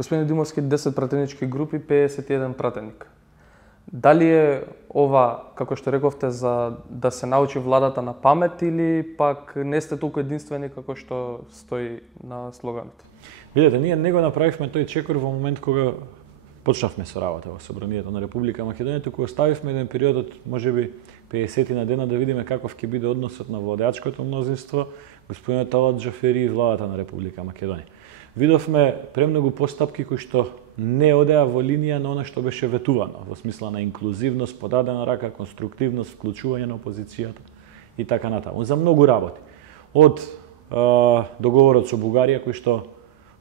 Господин Димовски 10 пратенички групи, 51 пратеник. Дали е ова, како што рековте, за да се научи владата на памет или пак не сте толку единствени како што стои на слоганот? Видете, ние не го направивме тој чекор во момент кога почнавме со работа во Собранието на Република Македонија, туку оставивме еден период од можеби 50 на дена да видиме каков ќе биде односот на владеачкото мнозинство, господинот Талат Џафери и владата на Република Македонија. Видовме премногу постапки кои што не одеа во линија на она што беше ветувано, во смисла на инклузивност, подадена рака, конструктивност, вклучување на опозицијата и така натаму. За многу работи. Од договорот со Бугарија, кој што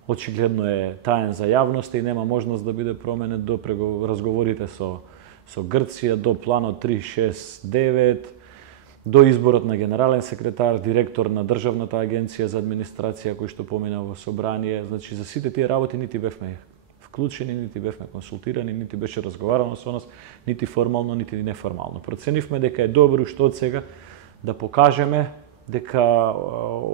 очигледно е таен за јавноста и нема можност да биде променет, до разговорите со Грција, до планот 369, до изборот на генерален секретар, директор на Државната агенција за администрација кој што помина во собрание. Значи за сите тие работи нити бевме вклучени, нити бевме консултирани, нити беше разговарано со нас, нити формално, нити неформално. Проценивме дека е добро што од сега да покажеме дека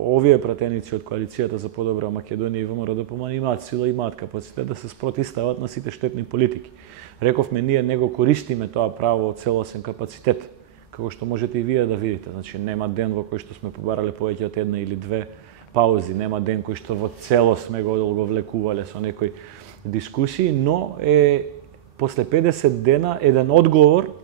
овие пратеници од коалицијата за подобра Македонија и ВМРО-ДПМН имаат сила, имаат капацитет да се спротистават на сите штетни политики. Рековме, ние не го користиме тоа право од целосен капацитет, како што можете и вие да видите. Значи нема ден во кој што сме побарале повеќе од една или две паузи, нема ден кој што во целост сме го влекувале со некои дискусии, но е после 50 дена еден одговор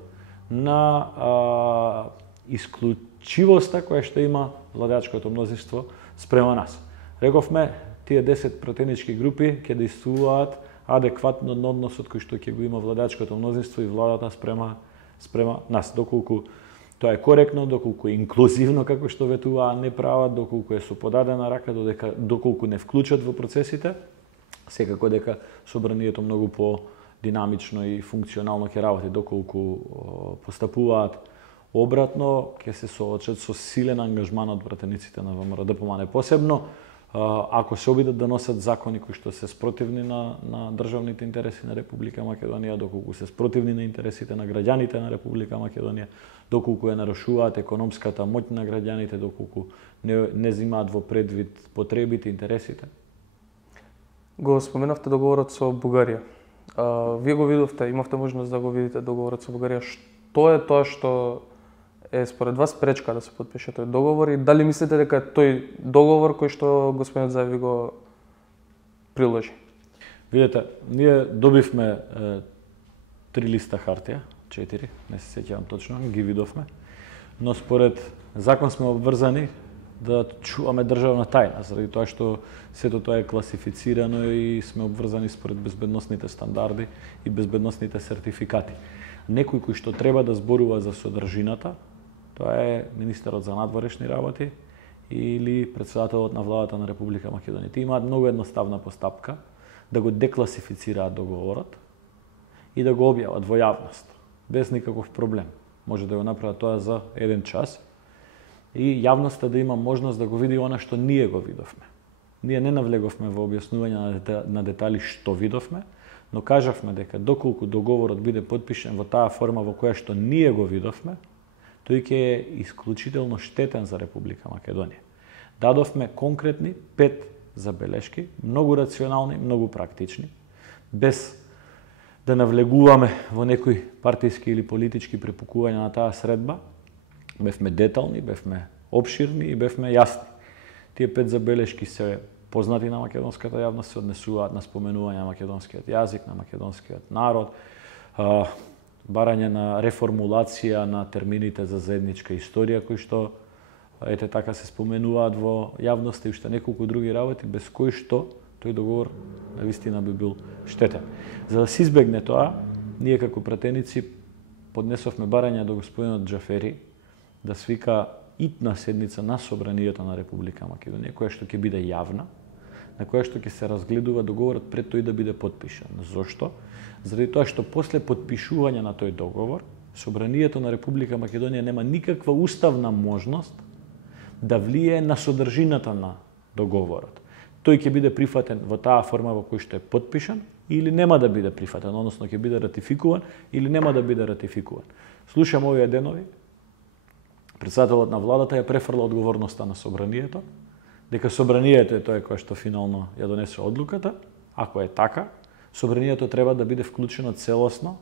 на исклучивоста која што има владеачкото мнозинство спрема нас. Рековме, тие 10 пратенички групи ќе действуваат адекватно на односот кој што ќе го има владеачкото мнозинство и владата спрема нас. Доколку тоа е коректно, доколку е инклузивно како што ветуваа не прават, доколку е со подадена рака, доколку не вклучат во процесите, секако дека собранието многу по-динамично и функционално ќе работи. Доколку постапуваат обратно, ќе се соочат со силен ангажман од пратениците на ВМРО-ДПМН. Посебно ако се обидат да носат закони кои што се спротивни на државните интереси на Република Македонија, доколку се спротивни на интересите на граѓаните на Република Македонија, доколку ја нарушуваат економската моќ на граѓаните, доколку не земаат во предвид потребите, интересите. Го споменавте договорот со Бугарија. Вие го видовте, имавте можност да го видите договорот со Бугарија. Што е тоа што е според вас пречка да се подпише тој договор и дали мислите дека е тој договор кој што господинот Заеви го приложи? Видете, ние добивме 3 листа хартија, 4, не се сеќавам точно, ги видовме, но според закон сме обврзани да чуваме државна тајна, заради тоа што сето тоа е класифицирано и сме обврзани според безбедносните стандарди и безбедносните сертификати. Некој кој што треба да зборува за содржината, тоа е министерот за надворешни работи или председателот на владата на Република Македонија. Тие имаат многу едноставна постапка да го декласифицираат договорот и да го објават во јавност, без никаков проблем. Може да го направат тоа за 1 час и јавноста да има можност да го види она што ние го видовме. Ние не навлеговме во објаснување на детали што видовме, но кажавме дека доколку договорот биде подпишен во таа форма во која што ние го видовме, тој ќе е исклучително штетен за Република Македонија. Дадовме конкретни 5 забелешки, многу рационални, многу практични, без да навлегуваме во некои партиски или политички препукувања на таа средба. Бевме детални, бевме обширни и бевме јасни. Тие 5 забелешки се познати на македонската јавност, се однесуваат на споменување на македонскиот јазик, на македонскиот народ, барање на реформулација на термините за заедничка историја, кои што ете така се споменуваат во јавноста и уште неколку други работи, без кои што тој договор навистина би бил штетен. За да се избегне тоа, ние како пратеници поднесовме барање до господинот Џафери да свика итна седница на Собранието на Република Македонија, која што ќе биде јавна, на која што ќе се разгледува договорот пред тој да биде подпишан. Зошто? Заради тоа што после подпишување на тој договор, Собранието на Република Македонија нема никаква уставна можност да влие на содржината на договорот. Тој ќе биде прифатен во таа форма во која што е подпишан или нема да биде прифатен, односно ќе биде ратификуван или нема да биде ратификуван. Слушам овие денови, председателот на владата ја префрла одговорноста на Собранието, дека Собранието е тоа кој што финално ја донесе одлуката Ако е така, собранието треба да биде вклучено целосно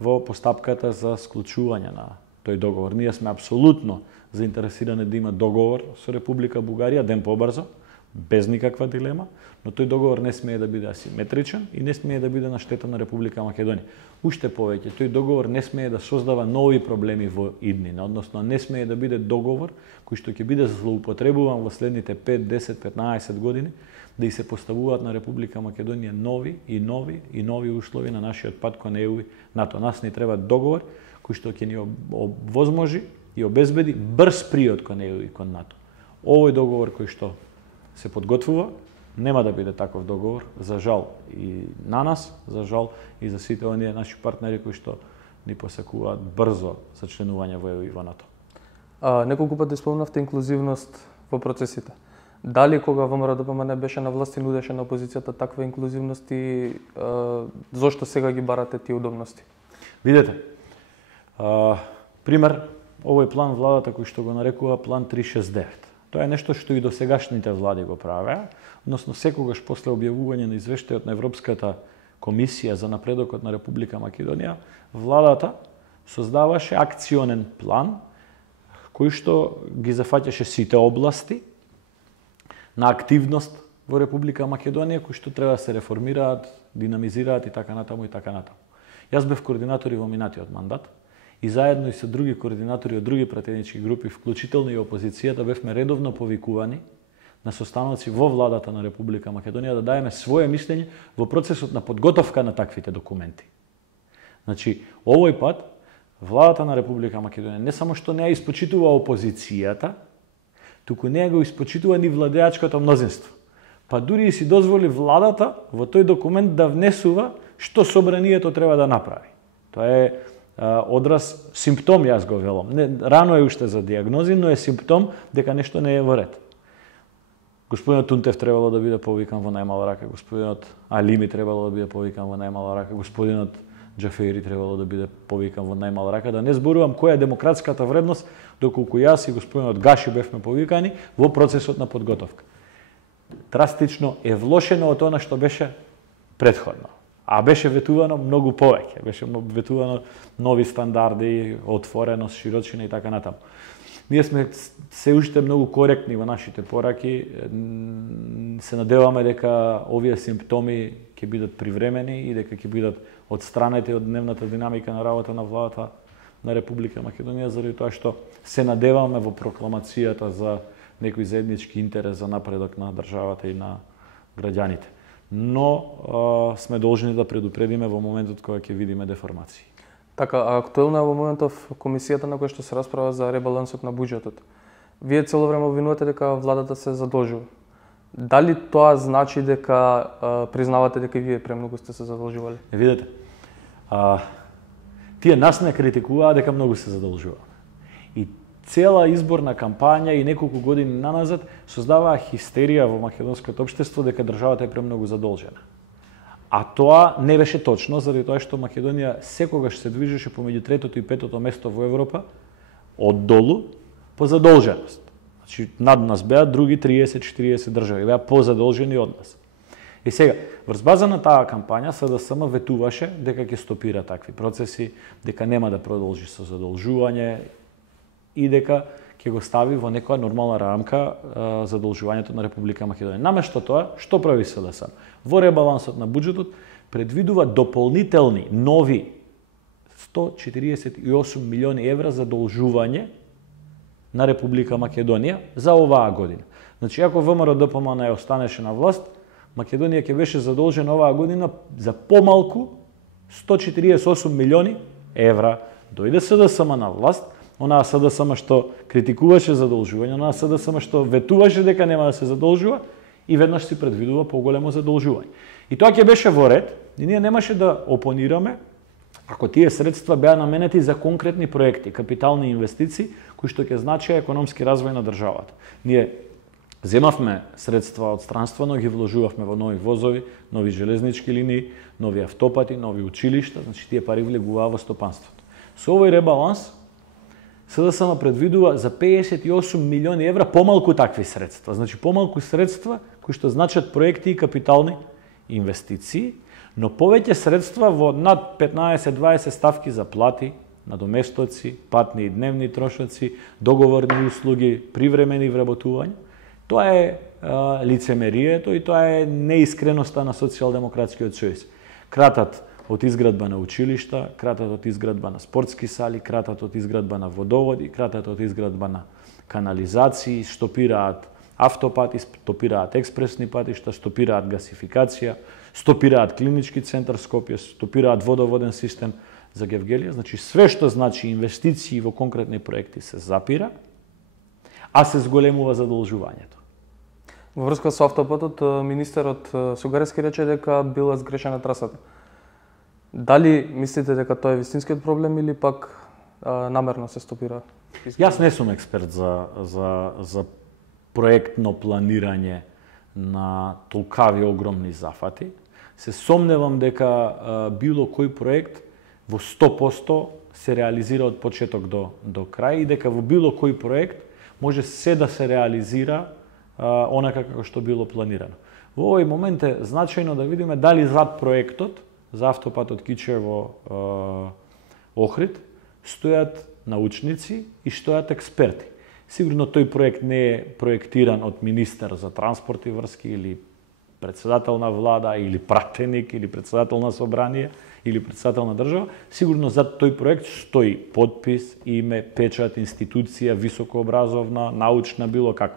во постапката за склучување на тој договор. Ние сме апсолутно заинтересирани да има договор со Република Бугарија ден побрзо, без никаква дилема, но тој договор не смее да биде асиметричен и не смее да биде на штета на Република Македонија. Уште повеќе, тој договор не смее да создава нови проблеми во иднина, односно не смее да биде договор кој што ќе биде злоупотребуван во следните 5, 10, 15 години, да и се поставуваат на Република Македонија нови услови на нашиот пат кон ЕУ и НАТО. Нас ни треба договор кој што ќе ни овозможи и обезбеди брз приод кон ЕУ и кон НАТО. Овој договор кој што се подготвува нема да биде таков договор, за жал и на нас, за жал и за сите оние наши партнери кои што ни посакуваат брзо за членување во ЕУ и во НАТО. Неколку пати спомнавте инклузивност во процесите. Дали кога ВМРО-ДПМН беше на власт и нудеше на опозицијата таква инклузивност и зошто сега ги барате тие удобности? Видете, пример, овој план владата кој што го нарекува план 369. Тоа е нешто што и досегашните влади го правеа, односно секогаш после објавување на извештајот на Европската комисија за напредокот на Република Македонија, владата создаваше акционен план кој што ги зафаќаше сите области на активност во Република Македонија кои што треба да се реформираат, динамизираат и така натаму и така натаму. Јас бев координатор во минатиот мандат и заедно и со други координатори од други пратенички групи, вклучително и опозицијата, бевме редовно повикувани на состаноци во владата на Република Македонија да даеме своје мислење во процесот на подготовка на таквите документи. Значи, овој пат владата на Република Македонија не само што не ја испочитува опозицијата, туку не го испочитува ни владеачкото мнозинство. Па дури и си дозволи владата во тој документ да внесува што собранието треба да направи. Тоа е одраз, симптом, јас го велам. Рано е уште за диагнози, но е симптом дека нешто не е во ред. Господинот Тунтев требало да биде повикан во најмала рака, господинот Алими требало да биде повикан во најмала рака, господинот Џафери требало да биде повикан во најмала рака. Да не зборувам која е демократската вредност, доколку јас и господинот Гаши бевме повикани во процесот на подготовка. Драстично е влошено од она што беше претходно. А беше ветувано многу повеќе, беше ветувано нови стандарди, отвореност, широчина и така натаму. Ние сме се уште многу коректни во нашите пораки. Се надеваме дека овие симптоми ќе бидат привремени и дека ќе бидат одстранети од дневната динамика на работа на владата на Република Македонија, заради тоа што се надеваме во прокламацијата за некој заеднички интерес за напредок на државата и на граѓаните. Но сме должни да предупредиме во моментот кога ќе видиме деформации. Така, актуелна е во моментов комисијата на која што се расправа за ребалансот на буџетот. Вие цело време обвинувате дека владата се задолжува. Дали тоа значи дека признавате дека и вие премногу сте се задолжували? Видете, тие нас не критикуваа дека многу се задолжува. И цела изборна кампања и неколку години наназад создаваа хистерија во македонското општество дека државата е премногу задолжена. А тоа не беше точно, заради тоа што Македонија секогаш се движеше помеѓу третото и петото место во Европа од долу по задолженост. Значи, над нас беа други 30-40 држави, беа позадолжени од нас. И сега, врз база на таа кампања, СДСМ ветуваше дека ќе стопира такви процеси, дека нема да продолжи со задолжување и дека ќе го стави во некоја нормална рамка задолжувањето на Република Македонија. Наместо тоа, што прави СДСМ? Во ребалансот на буџетот предвидува дополнителни нови 148 милиони евра задолжување на Република Македонија за оваа година. Значи, ако ВМРО-ДПМН не останеше на власт, Македонија ќе беше задолжена оваа година за помалку 148 милиони евра. Дојде СДСМ на власт, онаа СДСМ што критикуваше задолжување, онаа СДСМ што ветуваше дека нема да се задолжува и веднаш си предвидува поголемо задолжување. И тоа ќе беше во ред, и ние немаше да опонираме ако тие средства беа наменети за конкретни проекти, капитални инвестиции, кои што ќе значеа економски развој на државата. Ние земавме средства од странствено, ги вложувавме во нови возови, нови железнички линии, нови автопати, нови училишта, значи тие пари влегуваа во стопанството. Со овој ребаланс СДСМ предвидува за 58 милиони евра помалку такви средства. Значи помалку средства кои што значат проекти и капитални инвестиции, но повеќе средства во над 15-20 ставки за плати, надоместоци, патни и дневни трошоци, договорни услуги, привремени вработувања. Тоа е лицемерието и тоа е неискреноста на Социјалдемократскиот сојуз. Кратат од изградба на училишта, кратат од изградба на спортски сали, кратат од изградба на водоводи, кратат од изградба на канализации, стопираат автопати, стопираат експресни патишта, стопираат гасификација, стопираат клинички центар Скопје, стопираат водоводен систем за Гевгелија. Значи, све што значи инвестиции во конкретни проекти се запира, а се зголемува задолжувањето. Во врска со автопатот, министерот Сугарески рече дека била сгрешена трасата. Дали мислите дека тоа е вистинскиот проблем или пак намерно се стопира? Јас не сум експерт за проектно планирање на толкави огромни зафати. Се сомневам дека било кој проект во 100% се реализира од почеток до крај и дека во било кој проект може се да се реализира онака како што било планирано. Во овој момент е значајно да видиме дали зад проектот за автопатот Кичево-Охрид стојат научници и стојат експерти. Сигурно тој проект не е проектиран од министер за транспорт и врски или председател на влада или пратеник или председател на собрание или председател на држава. Сигурно зад тој проект стои подпис, име, печат, институција, високообразовна, научна, било како.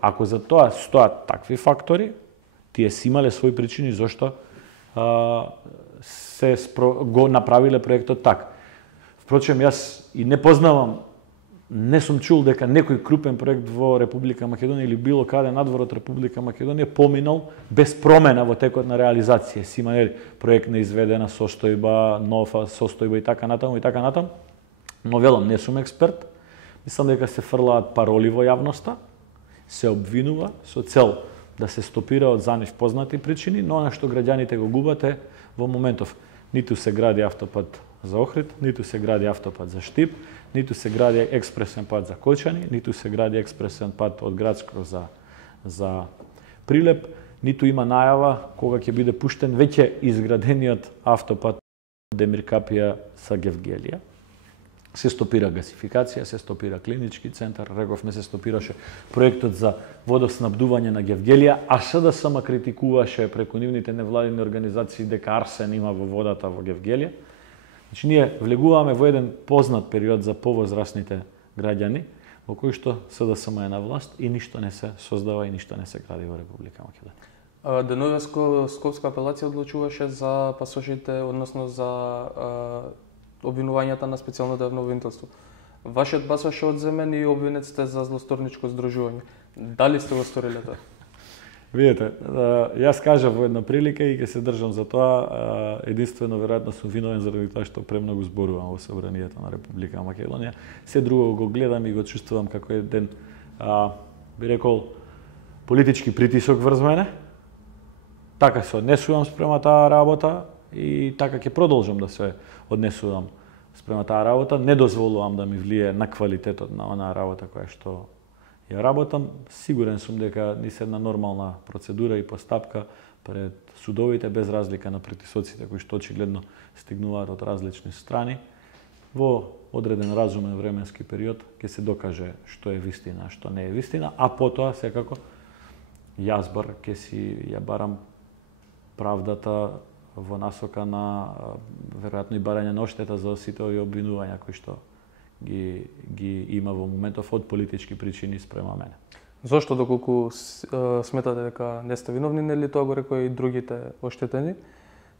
Ако за тоа стојат такви фактори, тие си имале своји причини зашто го направиле проектот така. Впрочем, јас и не познавам, не сум чул дека некој крупен проект во Република Македонија или било каде надвор од Република Македонија поминал без промена во текот на реализација. Си има проект на изведена состојба, нова состојба и така натаму и така натаму. Но велам, не сум експерт. Мислам дека се фрлаат пароли во јавноста, се обвинува со цел да се стопира од за нив познати причини, но она што граѓаните го губат е во моментов ниту се гради автопат за Охрид, ниту се гради автопат за Штип, ниту се гради експресен пат за Кочани, ниту се гради експресен пат од Градско за Прилеп, ниту има најава кога ќе биде пуштен веќе изградениот автопат Демир Капија са Гевгелија. Се стопира гасификација, се стопира клинички центар, рековме се стопираше проектот за водоснабдување на Гевгелија, а СДСМ критикуваше преку нивните невладини организации дека арсен има во водата во Гевгелија. Значи, ние влегуваме во еден познат период за повозрасните граѓани, во кој што СДСМ е на власт и ништо не се создава и ништо не се гради во Република Македонија. Денове Скопска апелација одлучуваше за пасошите, односно за обвинувањата на специјалното јавно обвинителство. Вашиот пасош е одземен и обвинет сте за злосторничко здружување. Дали сте го сториле тоа? Видете, јас кажав во една прилика и ќе се држам за тоа, единствено веројатно сум виновен заради тоа што премногу зборувам во Собранието на Република Македонија. Се друго го гледам и го чувствувам како еден, би рекол, политички притисок врз мене. Така се однесувам спрема таа работа и така ќе продолжам да се однесувам спрема таа работа. Не дозволувам да ми влие на квалитетот на онаа работа која што ја работам. Сигурен сум дека низ една нормална процедура и постапка пред судовите, без разлика на притисоците кои што очигледно стигнуваат од различни страни, во одреден разумен временски период ќе се докаже што е вистина, што не е вистина, а потоа секако јас ќе си ја барам правдата во насока на веројатно и барање на оштета за сите овие обвинувања кои што ги има во моментов од политички причини спрема мене. Зошто доколку сметате дека не сте виновни, нели тоа го рекоа и другите оштетени,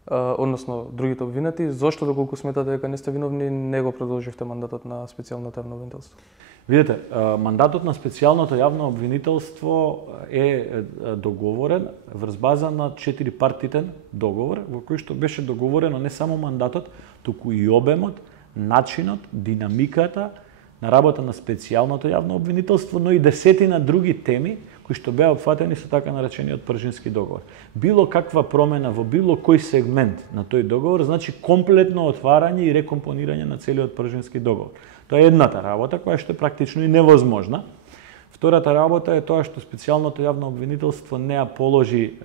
односно другите обвинети, зошто доколку сметате дека не сте виновни, не го продолживте мандатот на специјалното јавно обвинителство? Видете, мандатот на специјалното јавно обвинителство е договорен врз база на 4-партитен договор, во кој што беше договорено не само мандатот, туку и обемот, начинот, динамиката на работа на специјалното јавно обвинителство, но и десетина други теми кои што беа опфатени со така наречениот Пржински договор. Било каква промена во било кој сегмент на тој договор значи комплетно отварање и рекомпонирање на целиот Пржински договор. Тоа е едната работа која што е практично и невозможна. Втората работа е тоа што специјалното јавно обвинителство не ја положи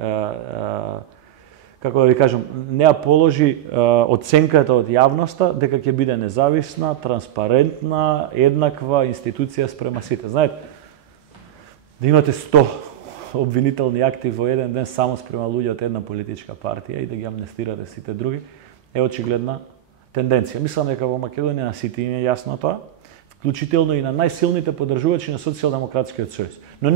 како да ви кажам, не ја положи оценката од јавноста дека ќе биде независна, транспарентна, еднаква институција спрема сите. Знаете, да имате 100 обвинителни акти во еден ден само спрема луѓе од една политичка партија и да ги амнестирате сите други, е очигледна тенденција. Мислам дека во Македонија на сите им е јасно тоа, вклучително и на најсилните поддржувачи на Социјалдемократскиот сојуз. Но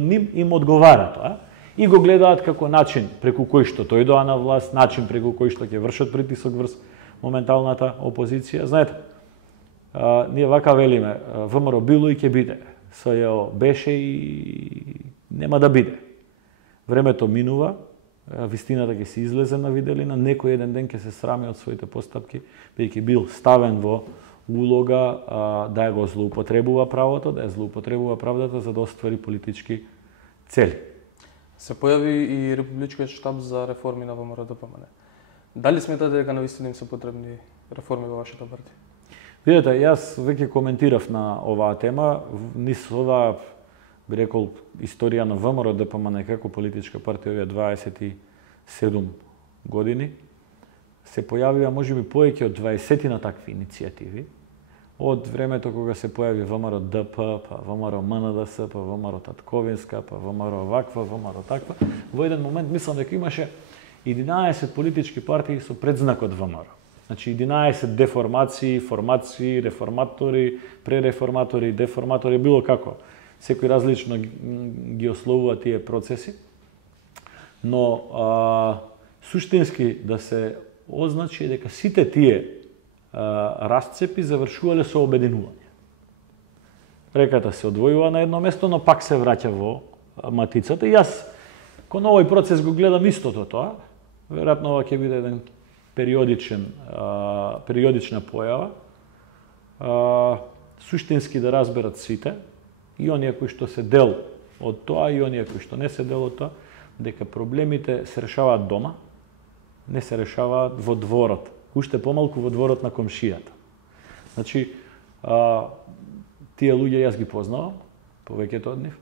ним им одговара тоа и го гледаат како начин преку кој што тој доа на власт, начин преку кој што ќе вршат притисок врз моменталната опозиција. Знаете, ние вака велиме, ВМРО било и ќе биде. СЈО беше и нема да биде. Времето минува, вистината ќе се излезе на виделина, некој еден ден ќе се срами од своите постапки, бидејќи бил ставен во улога да ја го злоупотребува правото, да ја злоупотребува правдата за да оствари политички цели. Се појави и Републичкиот штаб за реформи на ВМРО-ДПМН. Дали сметате дека навистина им се потребни реформи во вашата партија? Видете, јас веќе коментирав на оваа тема, низ оваа би рекол историја на ВМРО-ДПМН како политичка партија овие 27 години се појавија можеби повеќе од 20 на такви иницијативи. Од времето кога се појави ВМРО-ДП, па ВМРО-МНДС, па ВМРО-Татковинска, па ВМРО ваква, ВМРО таква, во еден момент мислам дека имаше 11 политички партии со предзнакот ВМРО. Значи 11 деформации, формации, реформатори, пререформатори, деформатори, било како. Секој различно ги ословува тие процеси. Но суштински да се означи дека сите тие расцепи завршувале со обединување. Реката се одвојува на едно место, но пак се враќа во матицата. И јас кон овој процес го гледам истото тоа. Веројатно ова ќе биде еден периодична појава. Суштински да разберат сите, и оние кои што се дел од тоа, и оние кои што не се дел од тоа, дека проблемите се решаваат дома, не се решаваат во дворот, уште помалку во дворот на комшијата. Значи, тие луѓе јас ги познавам, повеќето од нив.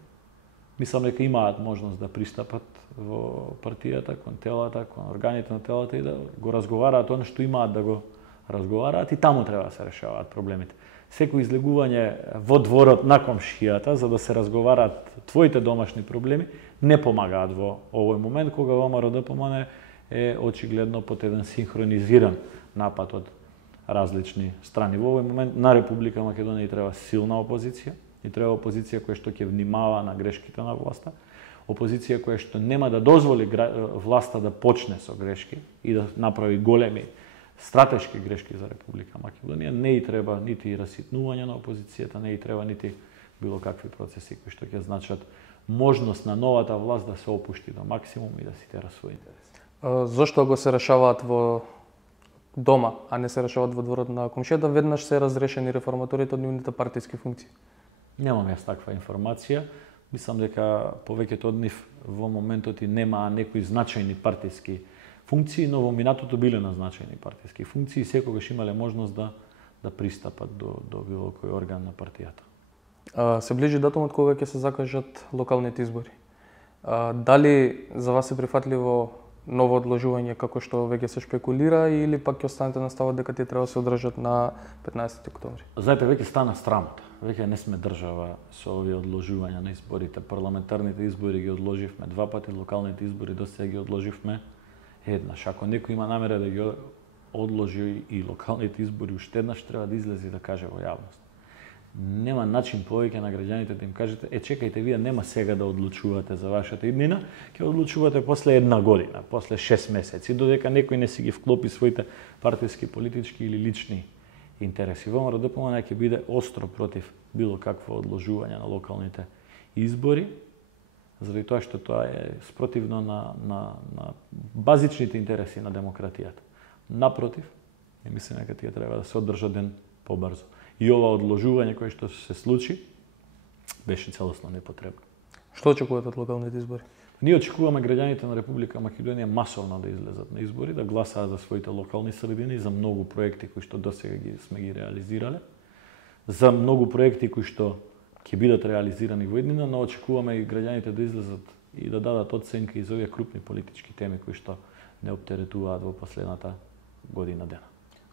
Мислам дека имаат можност да пристапат во партијата, кон телата, кон органите на телата и да го разговараат она што имаат да го разговараат и таму треба да се решаваат проблемите. Секој излегување во дворот на комшијата за да се разговараат твоите домашни проблеми не помагаат во овој момент кога ВМРО-ДПМН е очигледно под еден синхронизиран напад од различни страни. Во овој момент на Република Македонија треба силна опозиција, и треба опозиција која што ќе внимава на грешките на власта, опозиција која што нема да дозволи власта да почне со грешки и да направи големи стратешки грешки за Република Македонија. Не и треба нити раситнување на опозицијата, не и треба нити било какви процеси кои што ќе значат можност на новата власт да се опушти до максимум и да си тера свој интерес. Зошто го се решаваат во дома, а не се решаваат во дворот на комшијата, веднаш се разрешени реформаторите од нивните партиски функции? Немам јас таква информација. Мислам дека повеќето од нив во моментот и немаа некои значајни партиски функции, но во минатото биле на значајни партиски функции и секогаш имале можност да пристапат до било кој орган на партијата. Се ближи датумот кога ќе се закажат локалните избори. Дали за вас е прифатливо ново одложување како што веќе се шпекулира или пак ќе останете на ставот дека тие треба да се одржат на 15 октомври? Знаете, веќе стана срамота. Веќе не сме држава со овие одложувања на изборите. Парламентарните избори ги одложивме 2 пати, локалните избори досега ги одложивме еднаш. Ако некој има намера да ги одложи и локалните избори уште еднаш, треба да излезе и да каже во јавност. Нема начин повеќе на граѓаните да им кажете, чекајте, вие нема сега да одлучувате за вашата иднина, ќе одлучувате после 1 година, после 6 месеци, додека некој не си ги вклопи своите партиски, политички или лични интереси. ВМРО-ДПМН ќе биде остро против било какво одложување на локалните избори, заради тоа што тоа е спротивно на базичните интереси на демократијата. Напротив, мислам дека тие треба да се одржат ден побрзо. И ова одложување кое што се случи беше целосно непотребно. Што очекувате од локалните избори? Ние очекуваме граѓаните на Република Македонија масовно да излезат на избори, да гласаат за своите локални средини, за многу проекти кои што досега сме ги реализирале, за многу проекти кои што ќе бидат реализирани во иднина, но очекуваме и граѓаните да излезат и да дадат оценка и за овие крупни политички теми кои што не оптеретуваат во последната година дена.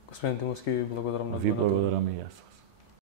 Господин Тимовски, ви благодарам на Ви одговорот. благодарам и јас.